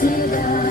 see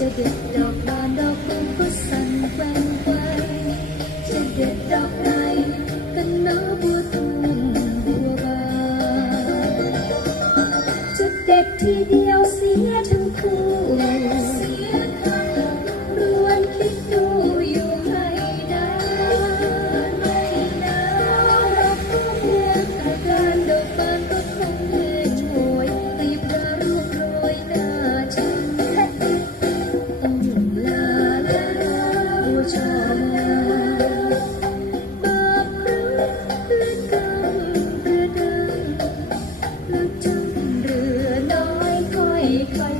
จะเด็ดดอกบานดอกบานก็สั่นแกว่งไวจะเด็ดดอกไหนกันหนาบัวตุ่มบัวบานจะเด็ดทีเดียว 每一颗